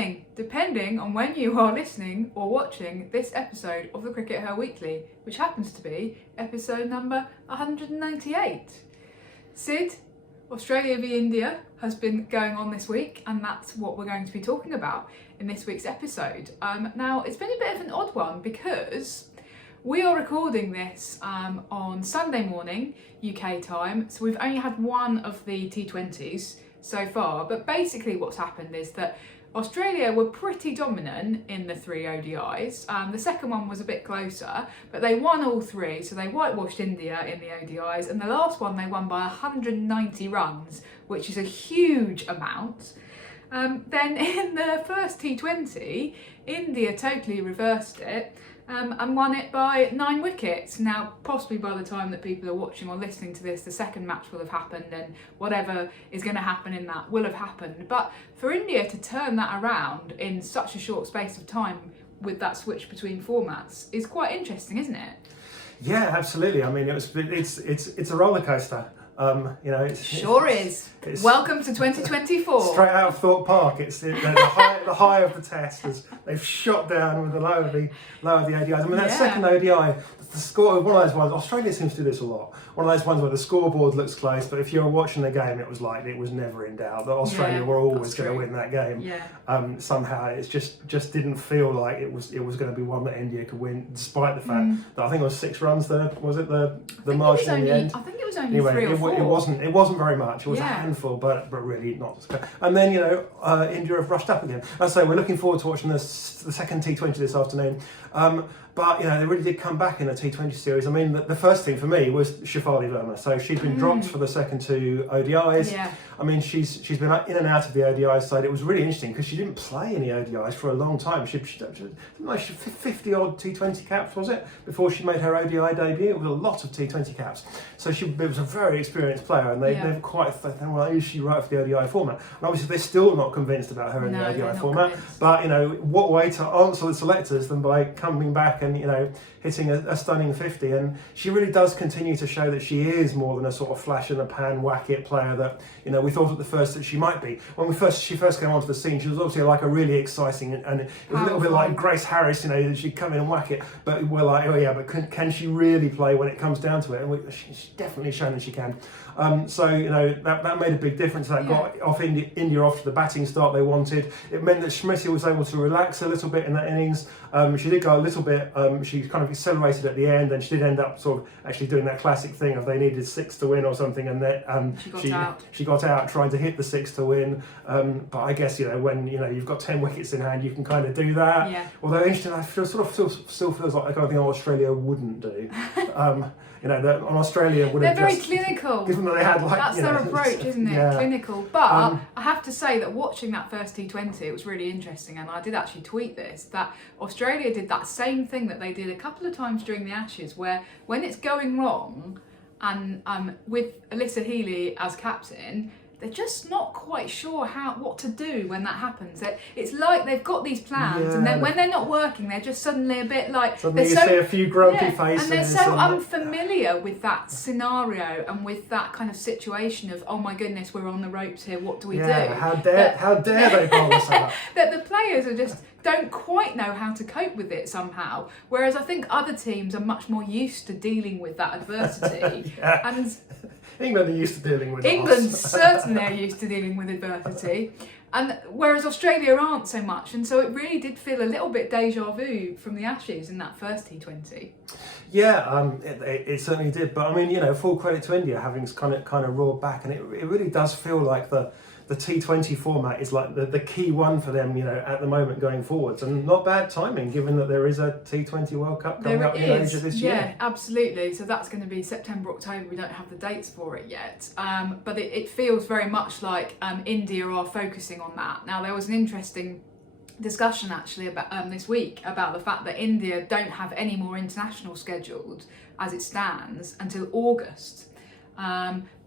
evening, depending on when you are listening or watching this episode of the CRICKETher Weekly, which happens to be episode number 198. Sid, Australia v India has been going on this week, and that's what we're going to be talking about in this week's episode. Now, it's been a bit of an odd one because we are recording this on Sunday morning, UK time, so we've only had one of the T20s so far, but basically what's happened is that Australia were pretty dominant in the 3 ODIs. The second one was a bit closer, but they won all 3, so they whitewashed India in the ODIs, and the last one they won by 190 runs, which is a huge amount. Then in the first T20, India totally reversed it and won it by 9 wickets. Now, possibly by the time that people are watching or listening to this, the second match will have happened and whatever is going to happen in that will have happened. But for India to turn that around in such a short space of time with that switch between formats is quite interesting, isn't it? Yeah, absolutely. I mean, it's a roller coaster. It's welcome to 2024. Straight out of Thorpe Park. It's the high of the test as they've shot down with the low of the ODIs. I mean, that second ODI, the score, one of those ones. Australia seems to do this a lot. One of those ones where the scoreboard looks close, but if you're watching the game, it was never in doubt that Australia were always going to win that game. Yeah. Somehow, it just didn't feel like it was going to be one that India could win, despite the fact that I think it was 6 runs. The margin in the end. I think it was only 3 or 4. It wasn't very much. It was a handful, but really not. And then India have rushed up again. As I say, we're looking forward to watching the second T20 this afternoon. But they really did come back in the T20 series. I mean, the first thing for me was Shafali Verma. So she's been dropped for the second 2 ODIs. Yeah. I mean, she's been in and out of the ODI side. It was really interesting because she didn't play any ODIs for a long time. She 50 odd T20 caps, was it, before she made her ODI debut? It was a lot of T20 caps. So she was a very experienced player, and they're quite. Well, is she right for the ODI format? And obviously, they're still not convinced about her in the ODI format. Convinced. But what way to answer the selectors than by coming back and hitting a stunning 50? And she really does continue to show that she is more than a sort of flash in the pan whack-it player that we thought at the first that she might be. When she first came onto the scene, she was obviously like a really exciting and it was a little bit like Grace Harris, she'd come in and whack it, but we're like, oh yeah, but can she really play when it comes down to it? And she's definitely shown that she can. That made a big difference. That got India off to the batting start they wanted. It meant that Smriti was able to relax a little bit in that innings. She did go a little bit, she kind of accelerated at the end, and she did end up sort of actually doing that classic thing of they needed 6 to win or something, and then she got out trying to hit the 6 to win. But I guess when you've got 10 wickets in hand, you can kind of do that. Yeah. Although interesting, I still feels like the kind of thing Australia wouldn't do. That on Australia would have. They're very clinical. Given that they had that's their approach, isn't it? Yeah. Clinical. But I have to say that watching that first T20, it was really interesting, and I did actually tweet this, that Australia did that same thing that they did a couple of times during the Ashes, where when it's going wrong, and with Alyssa Healy as captain, they're just not quite sure what to do when that happens. It's like they've got these plans, and then when they're not working, they're just suddenly a bit like... Suddenly you see a few grumpy faces. And they're so unfamiliar with that scenario and with that kind of situation of, oh my goodness, we're on the ropes here, what do we do? How dare they bowl us up? That the players are just don't quite know how to cope with it somehow. Whereas I think other teams are much more used to dealing with that adversity. And England are used to dealing with England certainly are used to dealing with adversity, and whereas Australia aren't so much, and so it really did feel a little bit deja vu from the Ashes in that first T20. Yeah, it certainly did. But I mean, full credit to India having kind of roared back, and it really does feel like the T20 format is like the key one for them, at the moment going forwards, and not bad timing given that there is a T20 World Cup coming up in Asia this year. Yeah, absolutely. So that's going to be September, October. We don't have the dates for it yet, but it feels very much like India are focusing on that. Now, there was an interesting discussion actually about this week about the fact that India don't have any more international scheduled as it stands until August.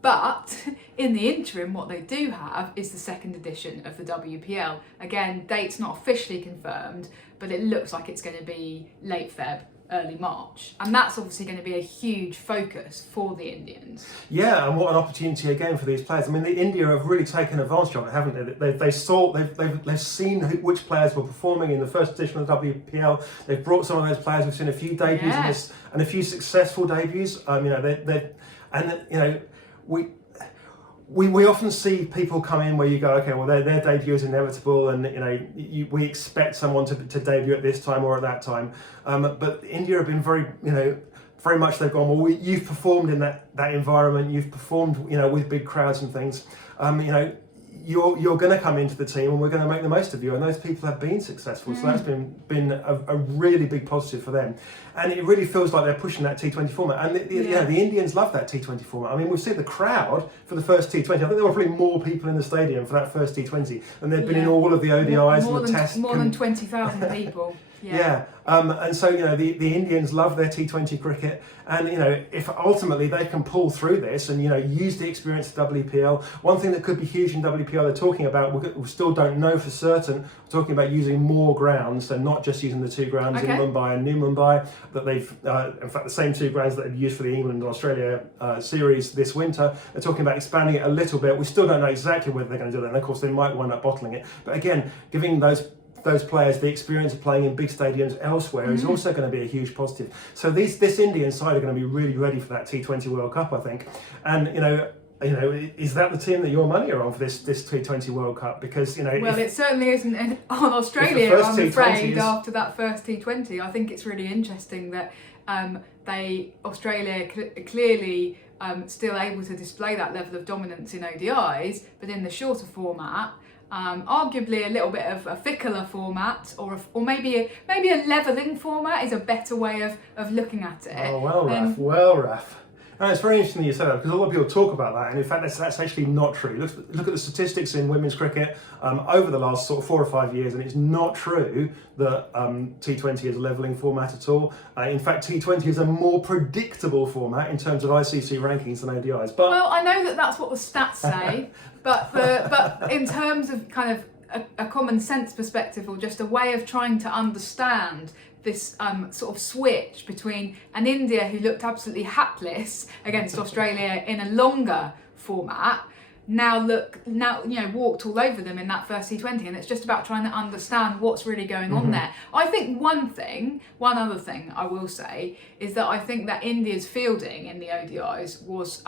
But in the interim, what they do have is the second edition of the WPL. Again, date's not officially confirmed, but it looks like it's going to be late Feb. early March, and that's obviously going to be a huge focus for the Indians. Yeah, and what an opportunity again for these players. I mean, India have really taken advantage of it, haven't they? They've seen which players were performing in the first edition of the WPL. They've brought some of those players. We've seen a few debuts in this, and a few successful debuts. We often see people come in where you go, okay, well, their debut is inevitable, and we expect someone to debut at this time or at that time. But India have been very much they've gone, well, you've performed in that environment, you've performed, with big crowds and things. You're going to come into the team, and we're going to make the most of you. And those people have been successful, so that's been a really big positive for them. And it really feels like they're pushing that T20 format. And the Indians love that T20 format. I mean, we've seen the crowd for the first T20. I think there were probably more people in the stadium for that first T20 than there'd been in all of the ODIs and the tests. More than 20,000 people. Yeah. And so the Indians love their T20 cricket, and if ultimately they can pull through this and use the experience of WPL. One thing that could be huge in WPL, they're talking about, we still don't know for certain, we're talking about using more grounds, so not just using the 2 grounds in Mumbai and New Mumbai that they've in fact the same 2 grounds that they've used for the England and Australia series this winter. They're talking about expanding it a little bit. We still don't know exactly whether they're going to do that, and of course they might wind up bottling it, but again, giving those players the experience of playing in big stadiums elsewhere is also going to be a huge positive. So this Indian side are going to be really ready for that T20 World Cup, I think. And is that the team that your money are on for this T20 World Cup? Because well, it certainly isn't on Australia. I'm afraid after that first T20, I think it's really interesting that Australia clearly still able to display that level of dominance in ODIs, but in the shorter format. Arguably a little bit of a fickler format, or maybe a levelling format is a better way of looking at it. Oh well, Raf. And it's very interesting that you said that, because a lot of people talk about that, and in fact that's actually not true. Look at the statistics in women's cricket over the last sort of 4 or 5 years, and it's not true that T20 is a levelling format at all. In fact, T20 is a more predictable format in terms of ICC rankings than ODIs. But well, I know that's what the stats say, but in terms of kind of a common sense perspective, or just a way of trying to understand this sort of switch between an India who looked absolutely hapless against Australia in a longer format, now walked all over them in that first T20, and it's just about trying to understand what's really going on there. I think one other thing I will say is that I think that India's fielding in the ODIs was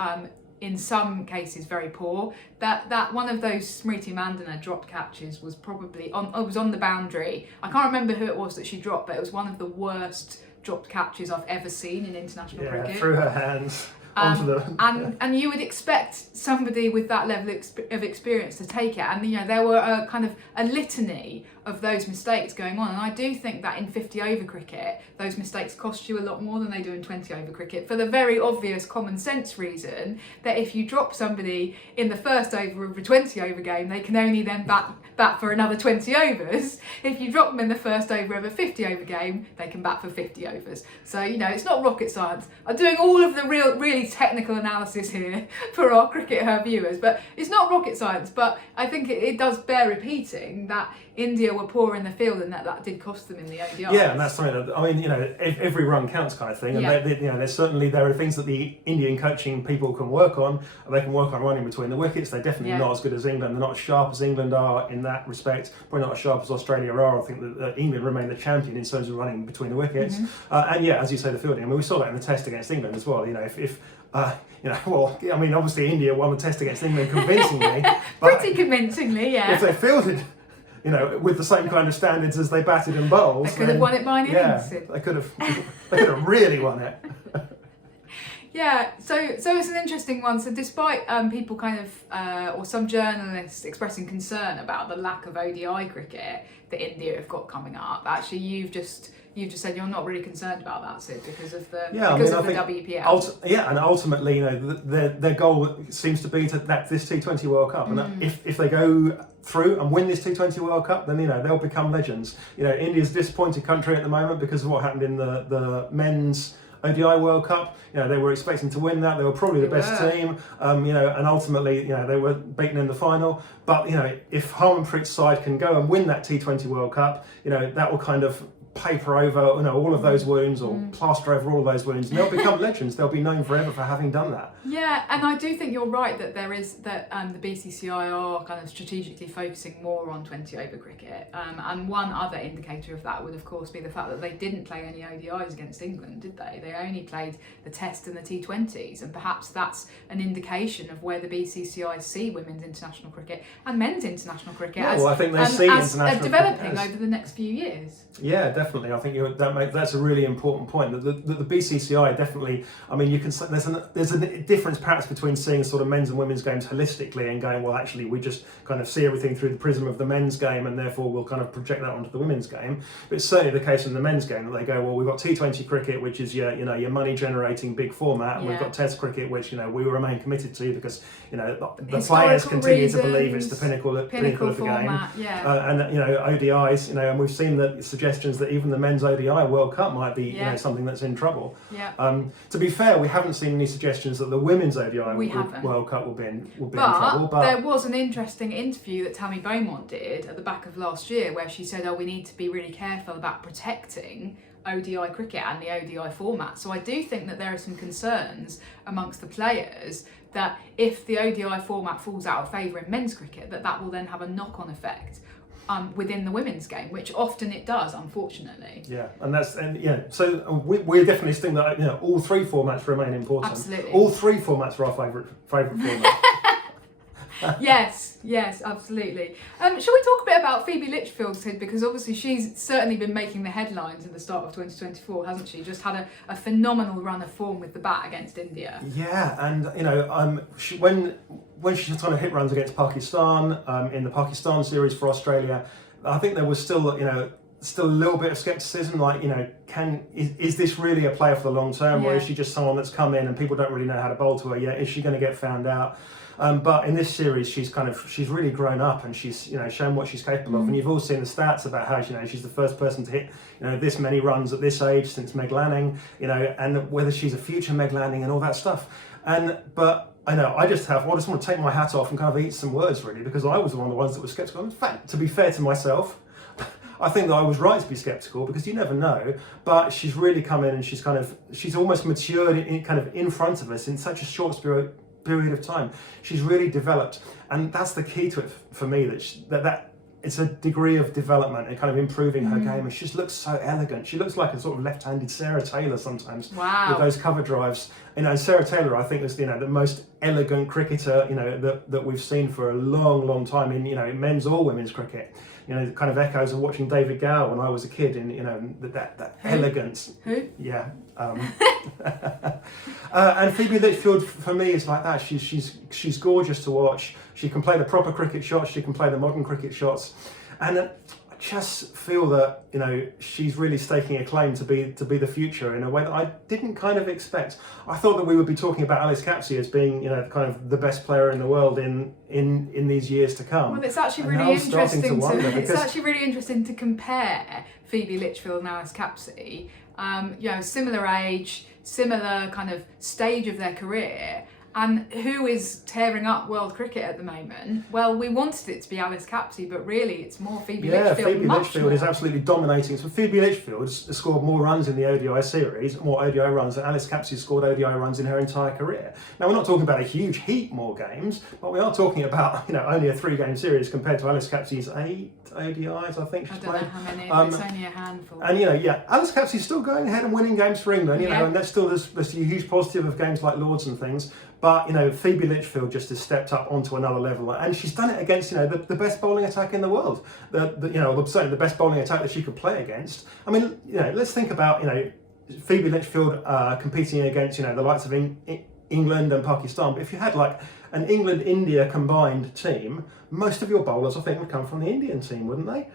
in some cases very poor. That one of those Smriti Mandana dropped catches was probably on the boundary. I can't remember who it was that she dropped, but it was one of the worst dropped catches I've ever seen in international cricket. Through her hands. And you would expect somebody with that level of experience to take it, and there were a litany of those mistakes going on, and I do think that in 50 over cricket those mistakes cost you a lot more than they do in 20 over cricket, for the very obvious common sense reason that if you drop somebody in the first over of a 20 over game, they can only then bat for another 20 overs. If you drop them in the first over of a 50 over game, they can bat for 50 overs. So it's not rocket science. I'm doing all of the really technical analysis here for our CRICKETher viewers, but it's not rocket science. But I think it does bear repeating that India were poor in the field, and that did cost them in the ODIs. Yeah, and that's something that, every run counts kind of thing. And there are things that the Indian coaching people can work on. They can work on running between the wickets. They're definitely not as good as England. They're not as sharp as England are in that respect. Probably not as sharp as Australia are. I think that England remain the champion in terms of running between the wickets. As you say, the fielding. I mean, we saw that in the test against England as well. Obviously India won the test against England convincingly. Pretty convincingly, yeah. If they fielded, with the same kind of standards as they batted and bowled, they could have won it by an innings. Yeah, they could have really won it. Yeah, so it's an interesting one. So despite people or some journalists expressing concern about the lack of ODI cricket that India have got coming up, actually you've just said you're not really concerned about that, Sid, because of the WPL. And ultimately, their goal seems to be this T20 World Cup, and if they go through and win this T20 World Cup, then they'll become legends. India's a disappointed country at the moment because of what happened in the men's ODI World Cup. They were expecting to win that. They were probably the best team. And ultimately, they were beaten in the final. But if Harmanpreet's side can go and win that T20 World Cup, that will kind of paper over all of those wounds or plaster over all of those wounds, and they'll become legends. They'll be known forever for having done that. Yeah, and I do think you're right that the BCCI are kind of strategically focusing more on 20 over cricket, and one other indicator of that would of course be the fact that they didn't play any ODIs against England, did they? They only played the Test and the T20s, and perhaps that's an indication of where the BCCI see women's international cricket and men's international cricket I think they see international developing cricket over the next few years. Yeah, definitely. I think that's a really important point. That the BCCI definitely. I mean, you can say there's a difference perhaps between seeing sort of men's and women's games holistically and going, well, actually, we just kind of see everything through the prism of the men's game, and therefore we'll kind of project that onto the women's game. But it's certainly the case in the men's game that they go, well, we've got T20 cricket, which is your money generating big format, and we've got Test cricket, which we remain committed to because the players continue to believe it's the pinnacle of the format, game. And ODIs, and we've seen that suggestions that even the men's ODI World Cup might be something that's in trouble. To be fair, we haven't seen any suggestions that the women's ODI World Cup will be in trouble. But there was an interesting interview that Tammy Beaumont did at the back of last year where she said, we need to be really careful about protecting ODI cricket and the ODI format. So I do think that there are some concerns amongst the players that if the ODI format falls out of favour in men's cricket, that will then have a knock-on effect within the women's game, which often it does, unfortunately. So we're definitely saying that all three formats remain important. Absolutely. All three formats are our favourite format. Yes, absolutely. Shall we talk a bit about Phoebe Litchfield, Sid? Because obviously she's certainly been making the headlines in the start of 2024, hasn't she? Just had a phenomenal run of form with the bat against India. Yeah, and when she's trying to hit runs against Pakistan in the Pakistan series for Australia, I think there was still a little bit of scepticism, is this really a player for the long term, or is she just someone that's come in and people don't really know how to bowl to her yet? Is she going to get found out? But in this series, she's really grown up and she's shown what she's capable of. And you've all seen the stats about how she's the first person to hit this many runs at this age since Meg Lanning, and whether she's a future Meg Lanning and all that stuff. But I just want to take my hat off and kind of eat some words really, because I was one of the ones that was sceptical. In fact, to be fair to myself, I think that I was right to be sceptical because you never know. But she's really come in and she's almost matured in front of us in such a short period of time. She's really developed, and that's the key to it for me. That it's a degree of development and kind of improving her game, and she just looks so elegant. She looks like a sort of left-handed Sarah Taylor sometimes. Wow. With those cover drives. And Sarah Taylor, I think, was the most elegant cricketer that we've seen for a long time in men's or women's cricket. Kind of echoes of watching David Gower when I was a kid, and that elegance. Who? Yeah. And Phoebe Litchfield for me is like that. She's gorgeous to watch. She can play the proper cricket shots. She can play the modern cricket shots, and I just feel that she's really staking a claim to be the future in a way that I didn't kind of expect. I thought that we would be talking about Ellyse Perry as being kind of the best player in the world in these years to come. Well, it's actually really interesting it's actually really interesting to compare Phoebe Litchfield and Ellyse Perry. Similar age, similar kind of stage of their career. And who is tearing up world cricket at the moment? Well, we wanted it to be Ellyse Perry, but really it's more Phoebe Litchfield. Yeah, Phoebe Litchfield is absolutely dominating. So Phoebe Litchfield has scored more runs in the ODI series, more ODI runs, than Ellyse Perry scored ODI runs in her entire career. Now, we're not talking about a huge heap more games, but we are talking about only a 3-game series compared to Ellyse Perry's 8 ODIs, I think she's played. I don't know how many, but it's only a handful. And Ellyse Perry's still going ahead and winning games for England, and that's still there's a huge positive of games like Lords and things. But Phoebe Litchfield just has stepped up onto another level, and she's done it against the best bowling attack in the world. Certainly the best bowling attack that she could play against. I mean, let's think about Phoebe Litchfield competing against the likes of England and Pakistan. But if you had like an England-India combined team, most of your bowlers I think would come from the Indian team, wouldn't they?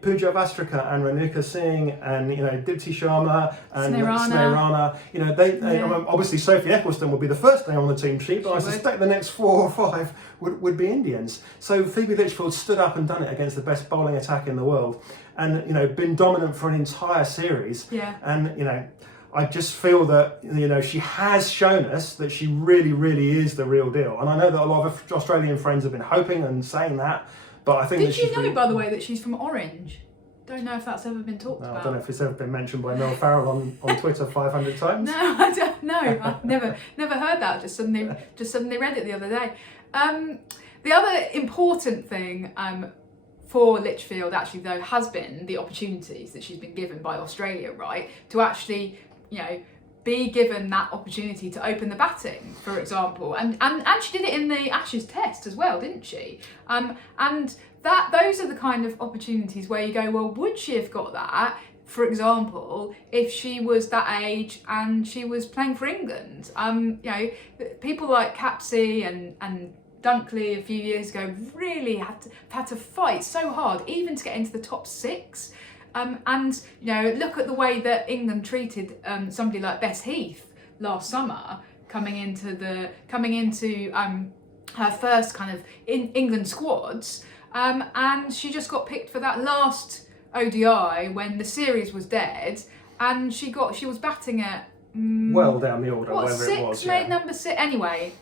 Pooja Vastrika and Renuka Singh and Dipti Sharma and Sneh Rana. Obviously Sophie Eccleston would be the first name on the team sheet, but I suspect the next 4 or 5 would be Indians. So Phoebe Litchfield stood up and done it against the best bowling attack in the world, and been dominant for an entire series. Yeah. And I just feel that she has shown us that she really is the real deal. And I know that a lot of Australian friends have been hoping and saying that, but I think Did you know, by the way, that she's from Orange? Don't know if that's ever been talked about. I don't know if it's ever been mentioned by Mel Farrell on Twitter 500 times. No, I don't know. I've never heard that. Just suddenly read it the other day. The other important thing for Litchfield actually though has been the opportunities that she's been given by Australia, right? To actually, be given that opportunity to open the batting, for example, and she did it in the Ashes Test as well, didn't she? And those are the kind of opportunities where you go, well, would she have got that, for example, if she was that age and she was playing for England? People like Capsey and Dunkley a few years ago really had to fight so hard, even to get into the top 6. Look at the way that England treated somebody like Bess Heath last summer, coming into her first kind of England squads, and she just got picked for that last ODI when the series was dead, and she was batting at well down the order, whatever 6, it was. number 6. Anyway,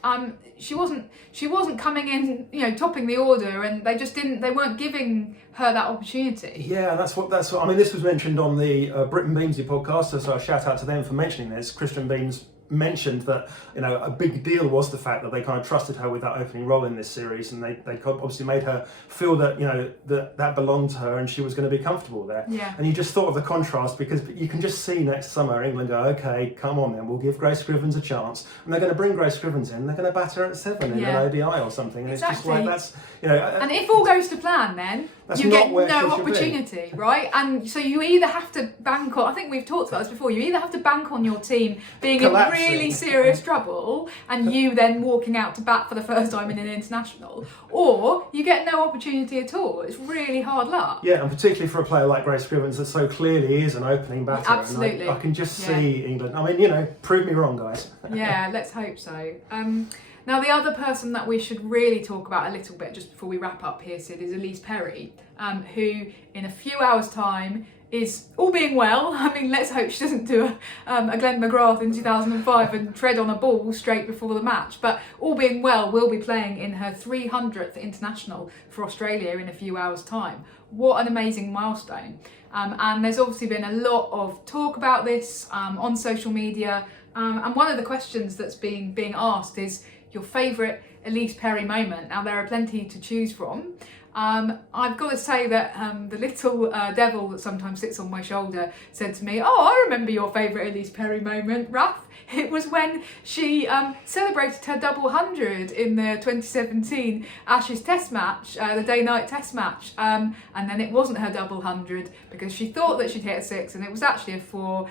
she wasn't coming in, topping the order, and they weren't giving her that opportunity. Yeah, that's what. I mean, this was mentioned on the Britton Beamsley podcast, so a shout out to them for mentioning this. Christian Beams mentioned that a big deal was the fact that they kind of trusted her with that opening role in this series, and they obviously made her feel that that belonged to her and she was going to be comfortable there. Yeah. And you just thought of the contrast, because you can just see next summer England go, okay, come on then, we'll give Grace Scrivens a chance, and they're going to bring Grace Scrivens in, they're going to bat her at 7 in an ODI or something, and exactly. It's just like that's and if all goes to plan, then you get no opportunity, right? And so you either have to bank on, I think we've talked about this before, you either have to bank on your team being in really serious trouble and you then walking out to bat for the first time in an international, or you get no opportunity at all. It's really hard luck. Yeah, and particularly for a player like Grace Scrivens that so clearly is an opening batter. Absolutely. And I can just see England. I mean, prove me wrong, guys. Yeah, let's hope so. Now, the other person that we should really talk about a little bit just before we wrap up here, Sid, is Ellyse Perry, who in a few hours' time is, all being well, I mean, let's hope she doesn't do a Glenn McGrath in 2005 and tread on a ball straight before the match, but all being well, will be playing in her 300th international for Australia in a few hours' time. What an amazing milestone. And there's obviously been a lot of talk about this on social media, and one of the questions that's being asked is your favourite Ellyse Perry moment. Now, there are plenty to choose from. I've got to say that the little devil that sometimes sits on my shoulder said to me, "Oh, I remember your favourite Ellyse Perry moment, Ruff." It was when she celebrated her double 100 in the 2017 Ashes Test match, the day-night Test match, and then it wasn't her double 100 because she thought that she'd hit a 6 and it was actually a 4.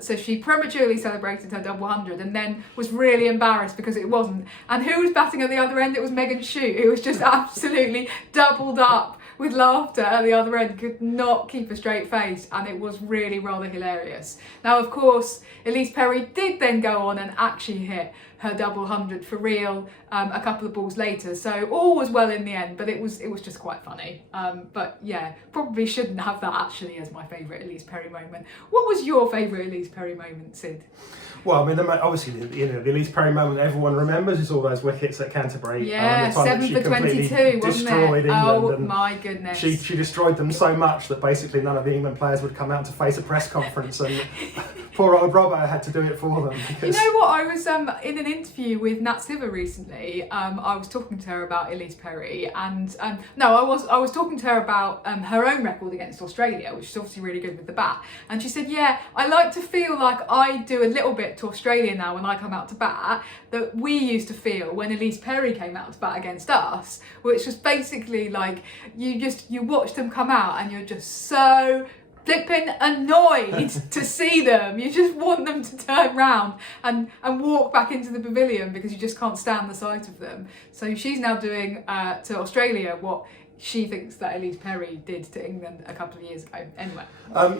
So she prematurely celebrated her double 100 and then was really embarrassed because it wasn't. And who was batting at the other end? It was Megan Shute, who was just absolutely doubled up with laughter at the other end, could not keep a straight face, and it was really rather hilarious. Now, of course, Ellyse Perry did then go on and actually hit her double 100 for real a couple of balls later, so all was well in the end, but it was just quite funny. But yeah, probably shouldn't have that actually as my favourite Ellyse Perry moment. What was your favourite Ellyse Perry moment, Sid? Well, I mean, obviously, the Ellyse Perry moment everyone remembers is all those wickets at Canterbury. Yeah, the time 7 that she for 22, wasn't destroyed it? England, oh and my goodness! She destroyed them so much that basically none of the England players would come out to face a press conference, and poor old Robbo had to do it for them. You know what? I was in an interview with Nat Siver recently. I was talking to her about Ellyse Perry, and I was talking to her about her own record against Australia, which is obviously really good with the bat. And she said, "Yeah, I like to feel like I do a little bit to Australia now when I come out to bat that we used to feel when Ellyse Perry came out to bat against us," which was basically like you watch them come out and you're just so flipping annoyed to see them. You just want them to turn round and walk back into the pavilion because you just can't stand the sight of them. So she's now doing to Australia what she thinks that Ellyse Perry did to England a couple of years ago. Anyway.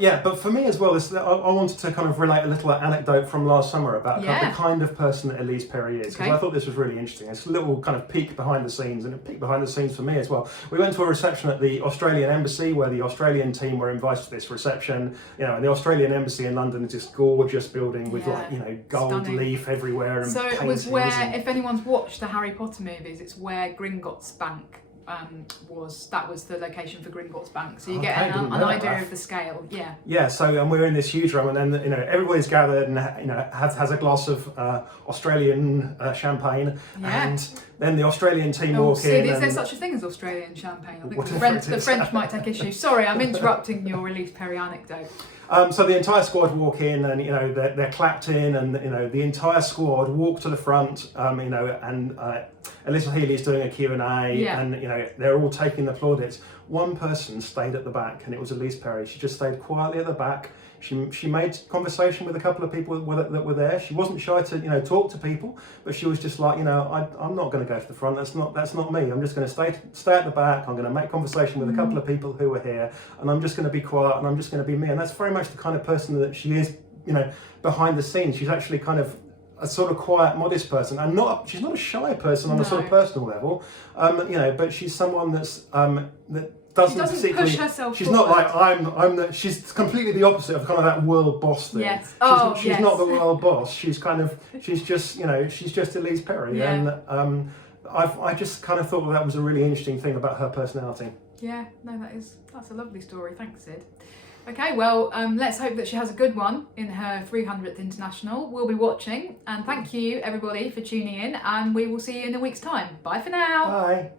Yeah, but for me as well, I wanted to kind of relate a little anecdote from last summer about the kind of person that Ellyse Perry is, because I thought this was really interesting. It's a little kind of peek behind the scenes, and a peek behind the scenes for me as well. We went to a reception at the Australian Embassy where the Australian team were invited to this reception, and the Australian Embassy in London is this gorgeous building with gold leaf everywhere and so paintings. It was where, if anyone's watched the Harry Potter movies, it's where Gringotts Bank was the location for Gringotts Bank. So you Okay, get didn't an know idea that. of the scale. Yeah. Yeah, so and we're in this huge room, and then everybody's gathered and has a glass of Australian champagne, Yeah. and then the Australian team Oh, walk Sid, in. is there such a thing as Australian champagne? I think Whatever it the is. French might take issue. Sorry, I'm interrupting your Ellyse Perry anecdote. So the entire squad walk in, and they're clapped in, and the entire squad walk to the front. And Elizabeth Healy's doing a Q&A, Yeah. and they're all taking the plaudits. One person stayed at the back, and it was Ellyse Perry. She just stayed quietly at the back. She made conversation with a couple of people that were there. She wasn't shy to talk to people, but she was just like, I'm not going to go to the front. That's not me. I'm just going to stay at the back. I'm going to make conversation with a couple of people who are here, and I'm just going to be quiet, and I'm just going to be me. And that's very much the kind of person that she is. Behind the scenes, she's actually kind of a sort of quiet, modest person, and she's not a shy person on a sort of personal level. But she's someone that's that doesn't particularly push herself she's forward. not like she's completely the opposite of kind of that world boss thing. Yes. She's not the world boss. She's just Ellyse Perry. Yeah. And I just kind of thought that was a really interesting thing about her personality. Yeah, no, that's a lovely story. Thanks, Sid. Okay, well, let's hope that she has a good one in her 300th international. We'll be watching, and thank you everybody for tuning in, and we will see you in a week's time. Bye for now. Bye.